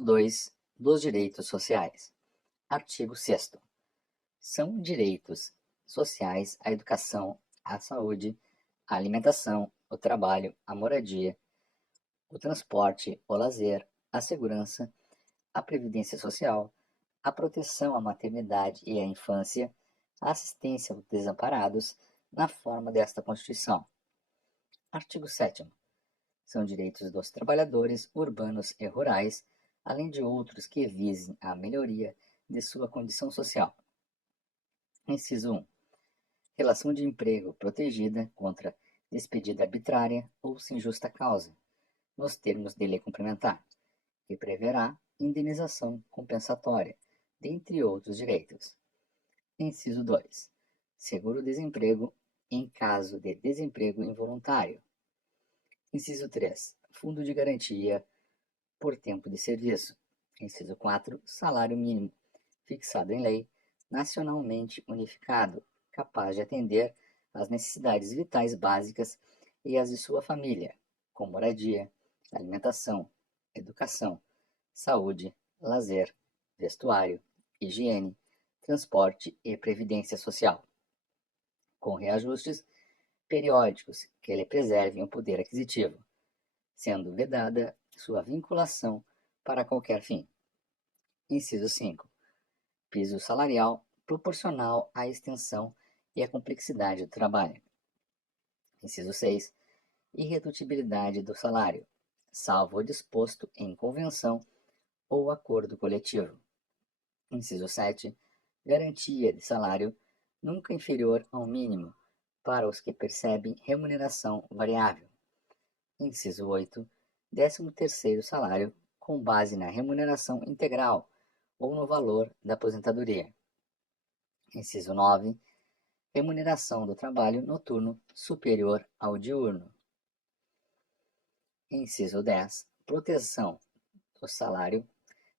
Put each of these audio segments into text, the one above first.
2 dos direitos sociais. Artigo 6º. São direitos sociais a educação, a saúde, a alimentação, o trabalho, a moradia, o transporte, o lazer, a segurança, a previdência social, a proteção à maternidade e à infância, a assistência aos desamparados, na forma desta Constituição. Artigo 7º. São direitos dos trabalhadores urbanos e rurais, além de outros que visem a melhoria de sua condição social. Inciso 1. Relação de emprego protegida contra despedida arbitrária ou sem justa causa, nos termos de lei complementar, que preverá indenização compensatória, dentre outros direitos. Inciso 2. Seguro-desemprego em caso de desemprego involuntário. Inciso 3. Fundo de garantia por tempo de serviço. Inciso 4. Salário mínimo, fixado em lei, nacionalmente unificado, capaz de atender às necessidades vitais básicas e as de sua família, com moradia, alimentação, educação, saúde, lazer, vestuário, higiene, transporte e previdência social, com reajustes periódicos que lhe preservem o poder aquisitivo, sendo vedada sua vinculação para qualquer fim. Inciso 5. Piso salarial proporcional à extensão e à complexidade do trabalho. Inciso 6. Irredutibilidade do salário, salvo o disposto em convenção ou acordo coletivo. Inciso 7. Garantia de salário nunca inferior ao mínimo para os que percebem remuneração variável. Inciso 8. 13º salário com base na remuneração integral ou no valor da aposentadoria. Inciso 9. Remuneração do trabalho noturno superior ao diurno. Inciso 10. Proteção do salário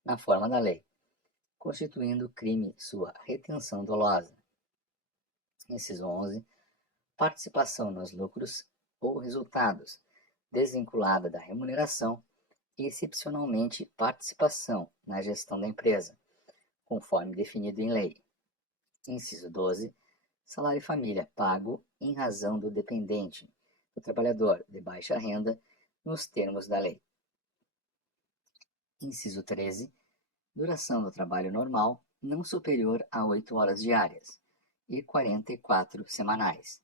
na forma da lei, constituindo crime sua retenção dolosa. Inciso 11. Participação nos lucros ou resultados, desvinculada da remuneração e, excepcionalmente, participação na gestão da empresa, conforme definido em lei. Inciso 12. Salário família pago em razão do dependente, do trabalhador de baixa renda, nos termos da lei. Inciso 13. Duração do trabalho normal não superior a 8 horas diárias e 44 semanais,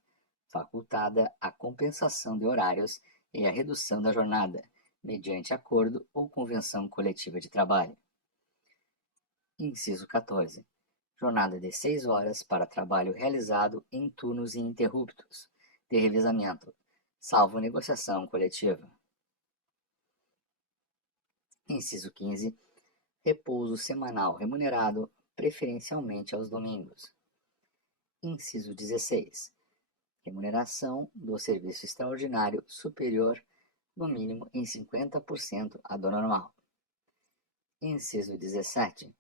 facultada a compensação de horários e a redução da jornada, mediante acordo ou convenção coletiva de trabalho. Inciso 14. Jornada de 6 horas para trabalho realizado em turnos ininterruptos, de revezamento, salvo negociação coletiva. Inciso 15. Repouso semanal remunerado, preferencialmente aos domingos. Inciso 16. Remuneração do serviço extraordinário superior, no mínimo em 50% à do normal. Inciso 17.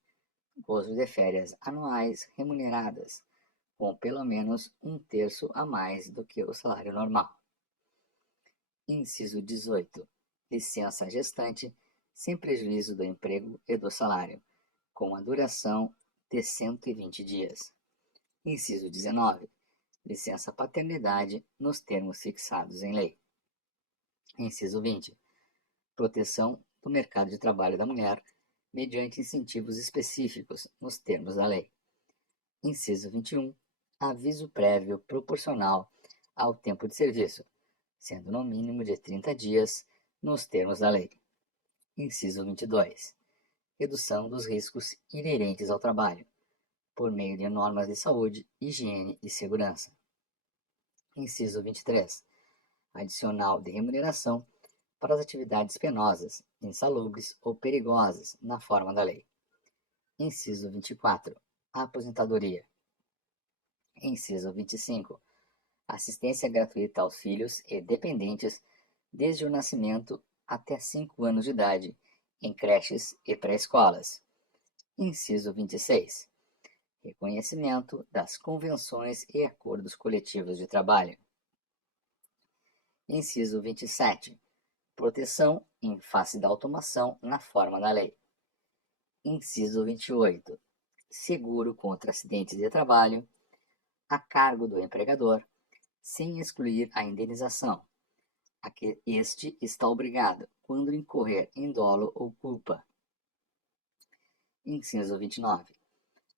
Gozo de férias anuais remuneradas, com pelo menos 1/3 a mais do que o salário normal. Inciso 18. Licença gestante, sem prejuízo do emprego e do salário, com a duração de 120 dias. Inciso 19. Licença paternidade nos termos fixados em lei. Inciso 20. Proteção do mercado de trabalho da mulher, mediante incentivos específicos nos termos da lei. Inciso 21. Aviso prévio proporcional ao tempo de serviço, sendo no mínimo de 30 dias nos termos da lei. Inciso 22. Redução dos riscos inerentes ao trabalho, por meio de normas de saúde, higiene e segurança. Inciso 23. Adicional de remuneração para as atividades penosas, insalubres ou perigosas, na forma da lei. Inciso 24. Aposentadoria. Inciso 25. Assistência gratuita aos filhos e dependentes desde o nascimento até 5 anos de idade, em creches e pré-escolas. Inciso 26. Reconhecimento das convenções e acordos coletivos de trabalho. Inciso 27. Proteção em face da automação na forma da lei. Inciso 28. Seguro contra acidentes de trabalho a cargo do empregador, sem excluir a indenização, a que este está obrigado quando incorrer em dolo ou culpa. Inciso 29.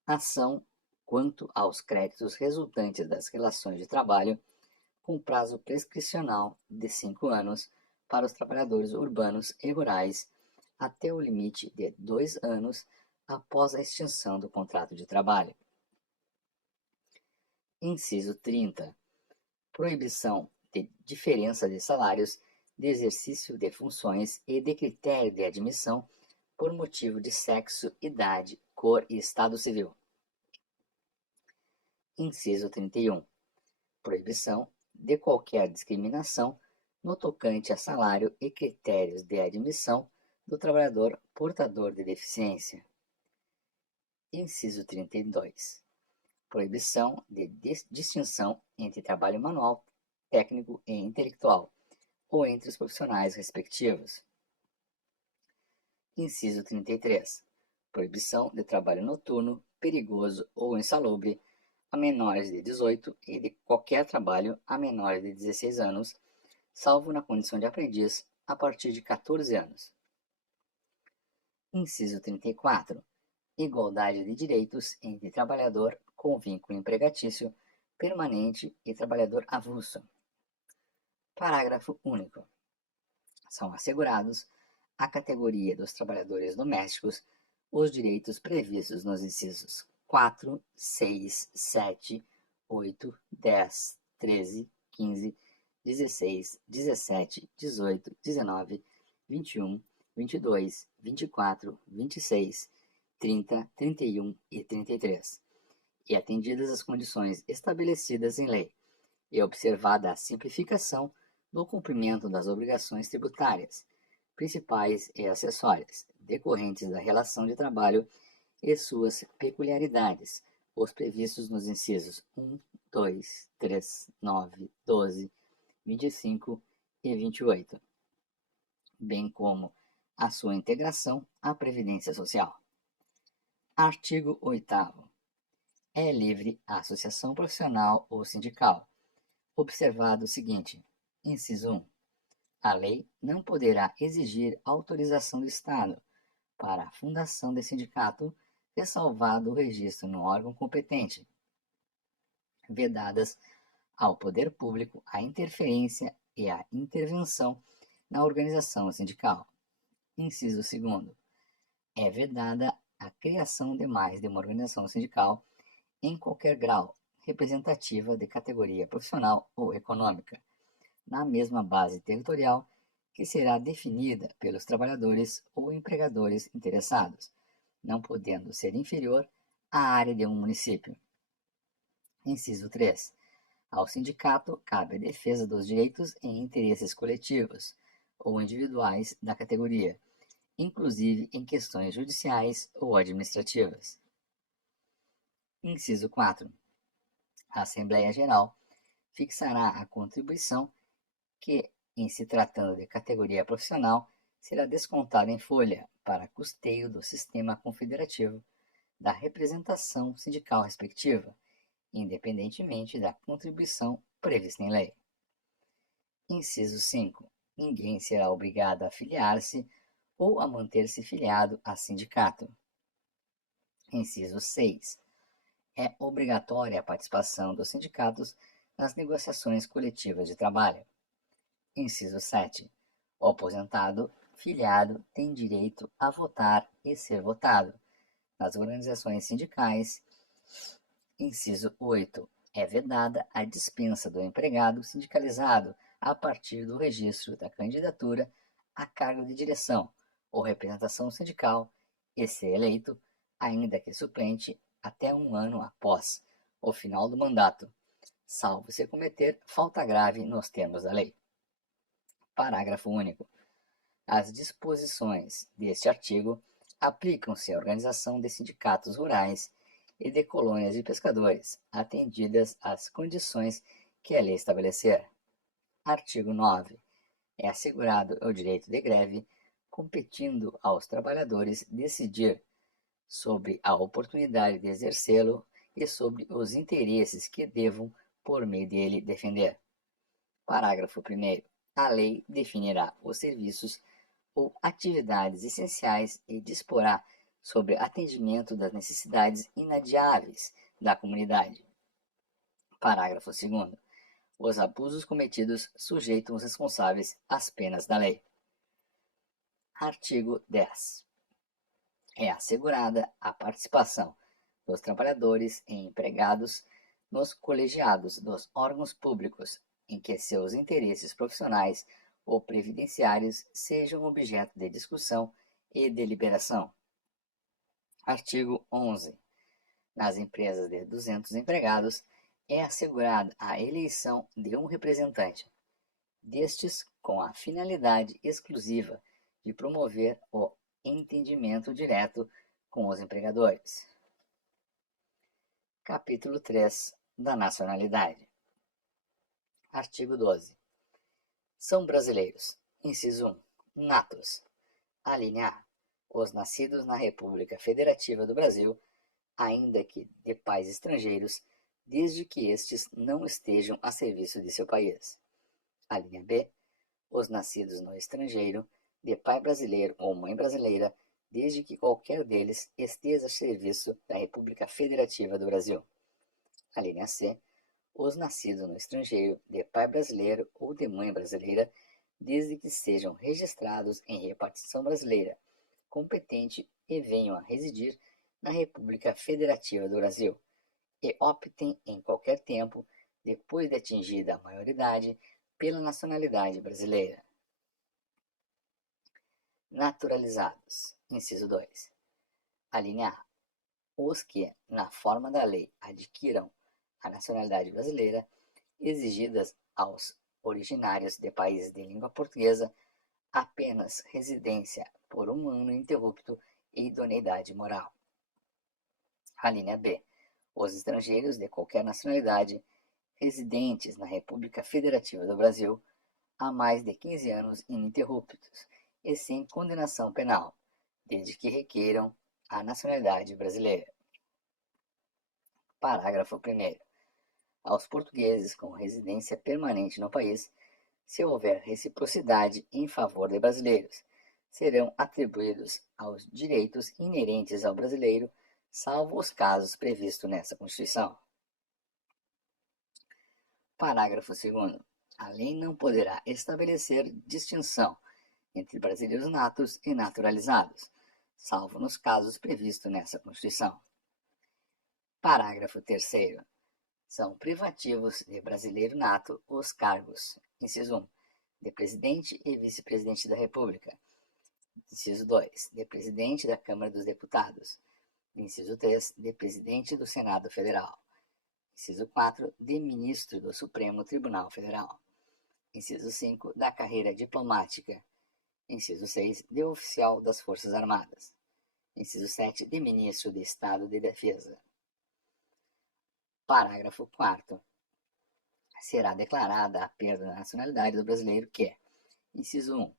Ação quanto aos créditos resultantes das relações de trabalho com prazo prescricional de 5 anos para os trabalhadores urbanos e rurais até o limite de 2 anos após a extinção do contrato de trabalho. Inciso 30. Proibição de diferença de salários, de exercício de funções e de critério de admissão por motivo de sexo, idade, cor e estado civil. Inciso 31. Proibição de qualquer discriminação no tocante a salário e critérios de admissão do trabalhador portador de deficiência. Inciso 32. Proibição de distinção entre trabalho manual, técnico e intelectual, ou entre os profissionais respectivos. Inciso 33. Proibição de trabalho noturno, perigoso ou insalubre a menores de 18 e de qualquer trabalho a menores de 16 anos, salvo na condição de aprendiz a partir de 14 anos. Inciso 34. Igualdade de direitos entre trabalhador com vínculo empregatício permanente e trabalhador avulso. Parágrafo único. São assegurados à categoria dos trabalhadores domésticos os direitos previstos nos incisos 4, 6, 7, 8, 10, 13, 15, 16, 17, 18, 19, 21, 22, 24, 26, 30, 31 e 33, e atendidas as condições estabelecidas em lei, e observada a simplificação no cumprimento das obrigações tributárias, principais e acessórias, decorrentes da relação de trabalho e suas peculiaridades, os previstos nos incisos 1, 2, 3, 9, 12, 25 e 28, bem como a sua integração à Previdência Social. Artigo 8º. É livre a associação profissional ou sindical, observado o seguinte: inciso 1. A lei não poderá exigir autorização do Estado para a fundação de sindicato, ressalvado o registro no órgão competente, vedadas ao poder público a interferência e a intervenção na organização sindical. Inciso 2. É vedada a criação de mais de uma organização sindical em qualquer grau, representativa de categoria profissional ou econômica, na mesma base territorial que será definida pelos trabalhadores ou empregadores interessados, não podendo ser inferior à área de um município. Inciso 3. Ao sindicato cabe a defesa dos direitos e interesses coletivos ou individuais da categoria, inclusive em questões judiciais ou administrativas. Inciso 4. A Assembleia Geral fixará a contribuição que, em se tratando de categoria profissional, será descontada em folha para custeio do sistema confederativo da representação sindical respectiva, independentemente da contribuição prevista em lei. Inciso 5. Ninguém será obrigado a filiar-se ou a manter-se filiado a sindicato. Inciso 6. É obrigatória a participação dos sindicatos nas negociações coletivas de trabalho. Inciso 7. O aposentado filiado tem direito a votar e ser votado nas organizações sindicais. Inciso 8. É vedada a dispensa do empregado sindicalizado a partir do registro da candidatura a cargo de direção ou representação sindical e ser eleito, ainda que suplente, até 1 ano após o final do mandato, salvo se cometer falta grave nos termos da lei. Parágrafo único. As disposições deste artigo aplicam-se à organização de sindicatos rurais e de colônias de pescadores, atendidas as condições que a lei estabelecer. Artigo 9. É assegurado o direito de greve, competindo aos trabalhadores decidir, sobre a oportunidade de exercê-lo e sobre os interesses que devam, por meio dele, defender. Parágrafo 1º. A lei definirá os serviços ou atividades essenciais e disporá sobre atendimento das necessidades inadiáveis da comunidade. Parágrafo 2º. Os abusos cometidos sujeitam os responsáveis às penas da lei. Artigo 10. É assegurada a participação dos trabalhadores e empregados nos colegiados dos órgãos públicos em que seus interesses profissionais ou previdenciários sejam objeto de discussão e deliberação. Artigo 11. Nas empresas de 200 empregados, é assegurada a eleição de um representante destes com a finalidade exclusiva de promover o entendimento direto com os empregadores. Capítulo 3 da nacionalidade. Artigo 12. São brasileiros. Inciso 1. Natos. Alínea A. Os nascidos na República Federativa do Brasil, ainda que de pais estrangeiros, desde que estes não estejam a serviço de seu país. Alínea B. Os nascidos no estrangeiro, de pai brasileiro ou mãe brasileira, desde que qualquer deles esteja a serviço da República Federativa do Brasil. Alínea C. Os nascidos no estrangeiro, de pai brasileiro ou de mãe brasileira, desde que sejam registrados em repartição brasileira competente e venham a residir na República Federativa do Brasil, e optem em qualquer tempo, depois de atingida a maioridade, pela nacionalidade brasileira. Naturalizados. Inciso 2. Alínea A. Os que, na forma da lei, adquiram a nacionalidade brasileira, exigidas aos originários de países de língua portuguesa, apenas residência por 1 ano ininterrupto e idoneidade moral. Alínea B. Os estrangeiros de qualquer nacionalidade residentes na República Federativa do Brasil há mais de 15 anos ininterruptos e sem condenação penal, desde que requeiram a nacionalidade brasileira. Parágrafo 1º. Aos portugueses com residência permanente no país, se houver reciprocidade em favor de brasileiros, serão atribuídos aos direitos inerentes ao brasileiro, salvo os casos previstos nessa Constituição. Parágrafo 2º. A lei não poderá estabelecer distinção entre brasileiros natos e naturalizados, salvo nos casos previstos nessa Constituição. Parágrafo 3º. São privativos de brasileiro nato os cargos: inciso 1. De presidente e vice-presidente da República. Inciso 2. De presidente da Câmara dos Deputados. Inciso 3. De presidente do Senado Federal. Inciso 4. De ministro do Supremo Tribunal Federal. Inciso 5. Da carreira diplomática. Inciso 6. De oficial das Forças Armadas. Inciso 7. De ministro de Estado de Defesa. Parágrafo 4º. Será declarada a perda da nacionalidade do brasileiro que, inciso 1,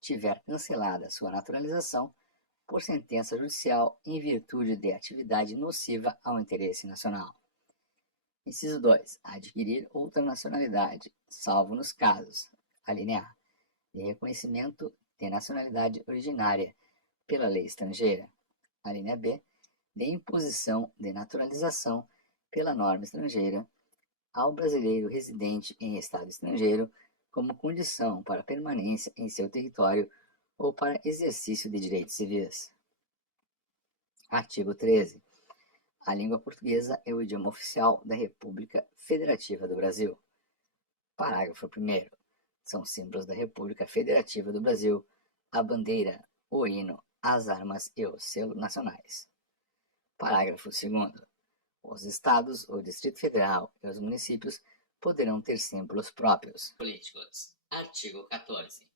tiver cancelada sua naturalização por sentença judicial em virtude de atividade nociva ao interesse nacional. Inciso 2. Adquirir outra nacionalidade, salvo nos casos, alínea A, de reconhecimento de nacionalidade originária pela lei estrangeira, alínea B, de imposição de naturalização pela norma estrangeira ao brasileiro residente em estado estrangeiro como condição para permanência em seu território ou para exercício de direitos civis. Artigo 13. A língua portuguesa é o idioma oficial da República Federativa do Brasil. Parágrafo 1º. São símbolos da República Federativa do Brasil a bandeira, o hino, as armas e os selos nacionais. Parágrafo 2º. Os estados, o Distrito Federal e os municípios poderão ter símbolos próprios. Políticos. Artigo 14.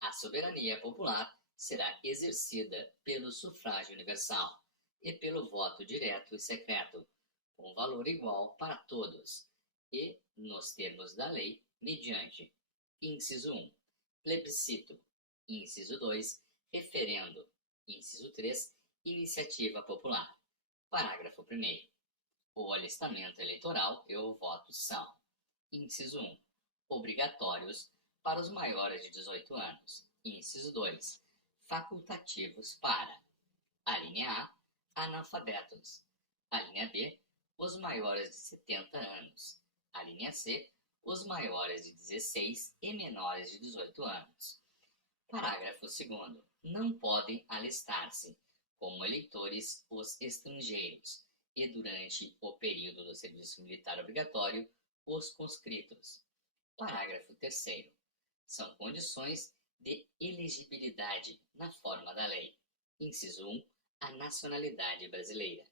A soberania popular será exercida pelo sufrágio universal e pelo voto direto e secreto, com valor igual para todos, e, nos termos da lei, mediante: inciso 1, plebiscito; inciso 2, referendo; inciso 3, Iniciativa popular. Parágrafo 1º. O alistamento eleitoral e o voto são: inciso 1, obrigatórios para os maiores de 18 anos. Inciso 2, facultativos para: a linha A, analfabetos; a linha B, os maiores de 70 anos; a linha C, os maiores de 16 e menores de 18 anos. Parágrafo 2º. Não podem alistar-se como eleitores os estrangeiros e, durante o período do serviço militar obrigatório, os conscritos. Parágrafo 3º. São condições de elegibilidade na forma da lei: inciso 1, a nacionalidade brasileira;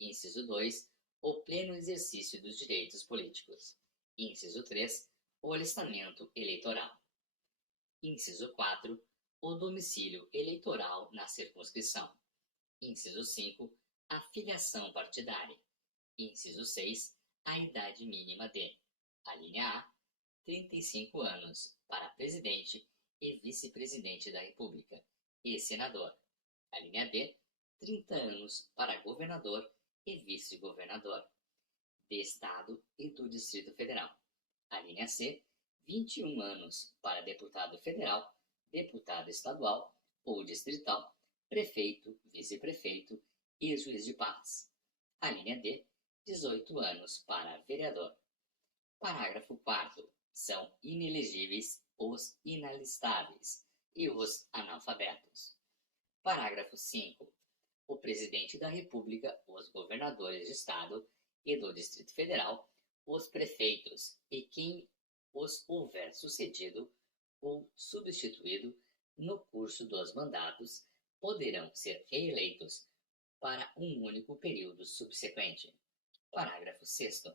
inciso 2, o pleno exercício dos direitos políticos; inciso 3, o alistamento eleitoral; inciso 4, o domicílio eleitoral na circunscrição; inciso 5, a filiação partidária; inciso 6, a idade mínima de: a linha A, 35 anos para presidente e vice-presidente da República e senador; a linha B, 30 anos para governador e vice-governador de Estado e do Distrito Federal; a linha C, 21 anos para deputado federal, deputado estadual ou distrital, prefeito, vice-prefeito e juiz de paz; a linha D, 18 anos para vereador. Parágrafo 4º. São inelegíveis os inalistáveis e os analfabetos. Parágrafo 5º. O presidente da República, os governadores de Estado e do Distrito Federal, os prefeitos e quem os houver sucedido ou substituído no curso dos mandatos poderão ser reeleitos para um único período subsequente. Parágrafo 6º.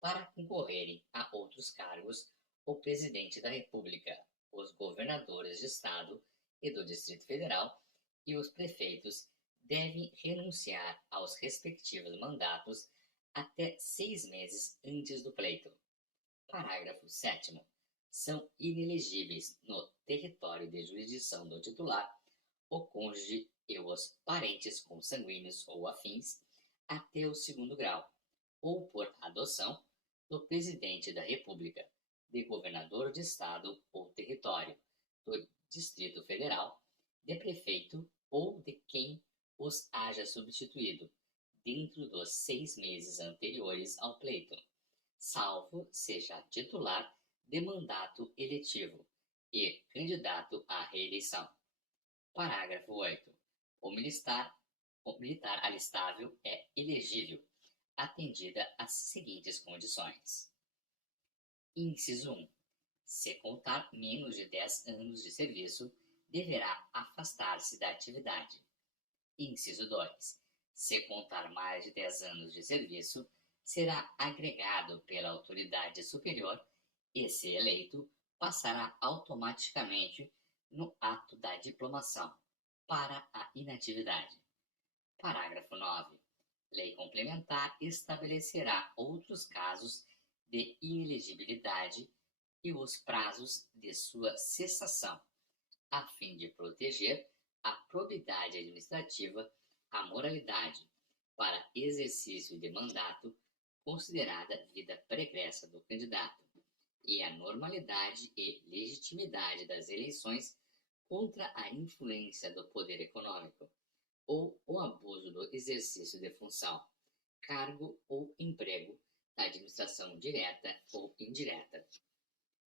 Para concorrerem a outros cargos, o presidente da República, os governadores de Estado e do Distrito Federal e os prefeitos devem renunciar aos respectivos mandatos até 6 meses antes do pleito. Parágrafo 7º. São inelegíveis no território de jurisdição do titular o cônjuge e os parentes consanguíneos ou afins até o 2º grau, ou por adoção, do presidente da República, de governador de estado ou território, do Distrito Federal, de prefeito ou de quem os haja substituído, dentro dos 6 meses anteriores ao pleito, salvo seja titular de mandato eletivo e candidato à reeleição. Parágrafo 8º. O militar alistável é elegível, atendida às seguintes condições. Inciso 1. Se contar menos de 10 anos de serviço, deverá afastar-se da atividade. Inciso 2. Se contar mais de 10 anos de serviço, será agregado pela autoridade superior e, se eleito, passará automaticamente no ato da diplomação para a inatividade. Parágrafo 9. Lei complementar estabelecerá outros casos de inelegibilidade e os prazos de sua cessação, a fim de proteger a probidade administrativa, a moralidade para exercício de mandato, considerada vida pregressa do candidato, e a normalidade e legitimidade das eleições contra a influência do poder econômico ou o abuso do exercício de função, cargo ou emprego da administração direta ou indireta.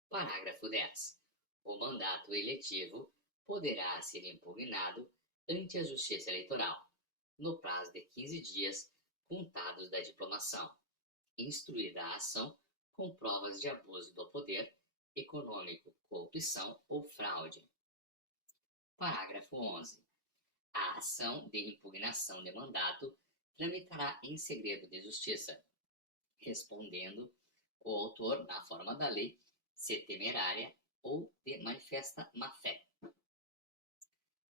Parágrafo 10. O mandato eletivo poderá ser impugnado ante a Justiça Eleitoral, no prazo de 15 dias contados da diplomação, instruída a ação com provas de abuso do poder econômico, corrupção ou fraude. Parágrafo 11. A ação de impugnação de mandato tramitará em segredo de justiça, respondendo o autor, na forma da lei, se temerária ou de manifesta má-fé.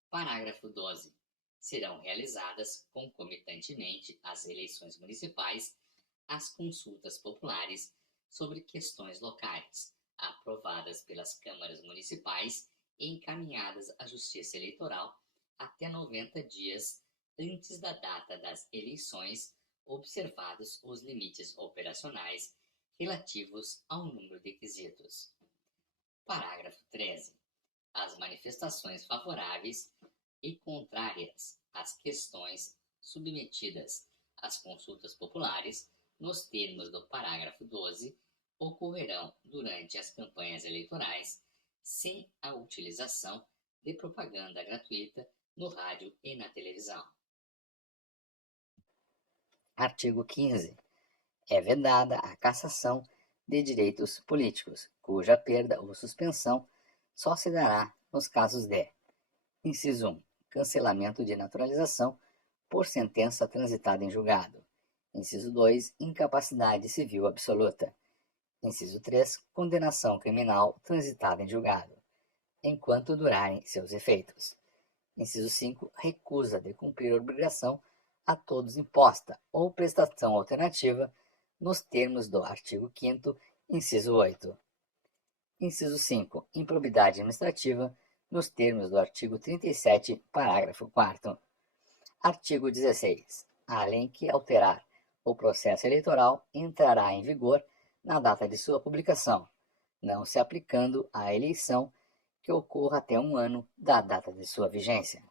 Parágrafo 12. Serão realizadas concomitantemente às eleições municipais as consultas populares sobre questões locais, aprovadas pelas câmaras municipais e encaminhadas à Justiça Eleitoral até 90 dias antes da data das eleições, observados os limites operacionais relativos ao número de quesitos. Parágrafo 13. As manifestações favoráveis e contrárias às questões submetidas às consultas populares, nos termos do parágrafo 12, ocorrerão durante as campanhas eleitorais sem a utilização de propaganda gratuita no rádio e na televisão. Artigo 15. É vedada a cassação de direitos políticos, cuja perda ou suspensão só se dará nos casos de: inciso 1. Cancelamento de naturalização por sentença transitada em julgado. Inciso 2. Incapacidade civil absoluta. Inciso 3. Condenação criminal transitada em julgado, enquanto durarem seus efeitos. Inciso 5. Recusa de cumprir obrigação a todos imposta ou prestação alternativa nos termos do artigo 5º, inciso 8. Inciso 5. Improbidade administrativa nos termos do artigo 37, parágrafo 4º. Artigo 16. A lei que alterar o processo eleitoral entrará em vigor na data de sua publicação, não se aplicando à eleição que ocorra até um ano da data de sua vigência.